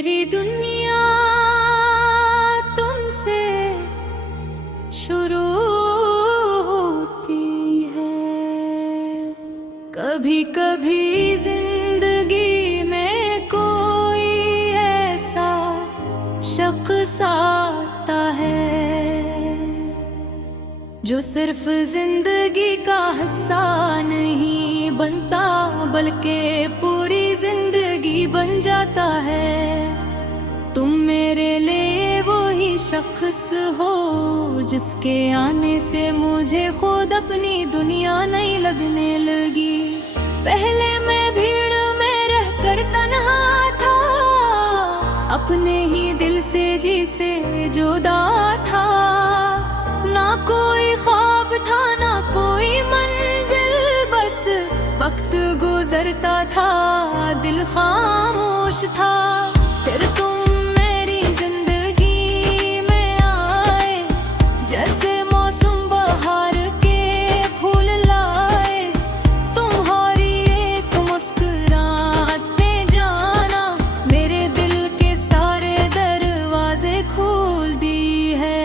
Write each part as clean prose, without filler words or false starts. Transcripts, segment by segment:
मेरी दुनिया तुमसे शुरू होती है। कभी कभी जिंदगी में कोई ऐसा शख्स आता है जो सिर्फ जिंदगी का हिस्सा नहीं बनता, बल्कि पूरी जिंदगी बन जाता है। तुम मेरे लिए वो ही शख्स हो जिसके आने से मुझे खुद अपनी दुनिया नहीं लगने लगी। पहले मैं भीड़ में रहकर तन्हा था, अपने ही दिल से जी से जुदा था। ना कोई ख्वाब था ना कोई मंजिल, बस वक्त गुजरता था, दिल खामोश था। फिर तुम मेरी जिंदगी में आए, जैसे मौसम बहार के फूल लाए। तुम्हारी एक मुस्कुराहट ने जाना मेरे दिल के सारे दरवाजे खोल दी है।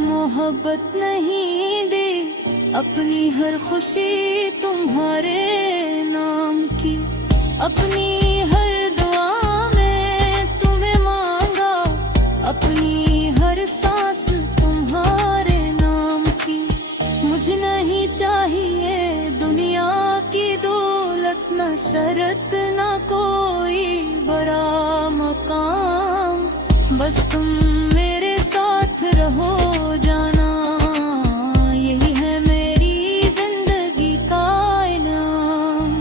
मोहब्बत नहीं दी, अपनी हर खुशी तुम्हारे नाम की। अपनी हर दुआ में तुम्हें मांगा, अपनी हर सांस तुम्हारे नाम की। मुझे नहीं चाहिए दुनिया की दौलत, न शरत न कोई बड़ा मकाम, बस तुम मेरे साथ रहो जाना, यही है मेरी जिंदगी का इनाम।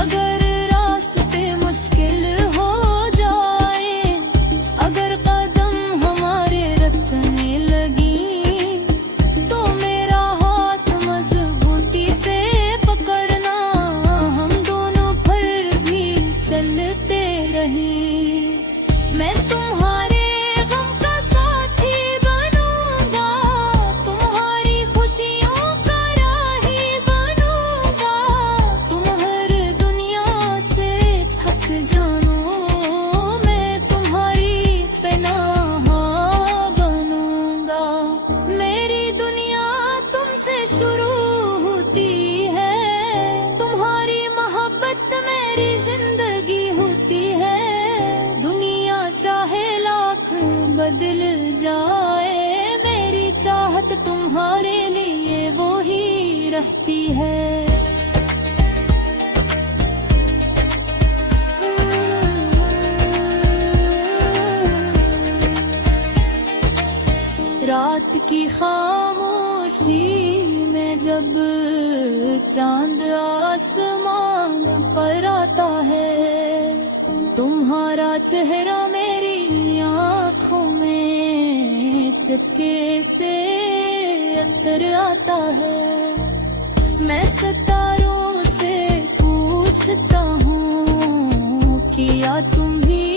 अगर रास्ते मुश्किल हो जाए, अगर कदम हमारे रखने लगी, तो मेरा हाथ मजबूती से पकड़ना, हम दोनों फिर भी चलते रहे। मैं तुम्हारे गम का साथी बनूंगी, रहती है। रात की खामोशी में जब चांद आसमान पर आता है, तुम्हारा चेहरा मेरी आँखों में चुपके से अतर आता है। मैं सितारों से पूछता हूँ, किया तुम ही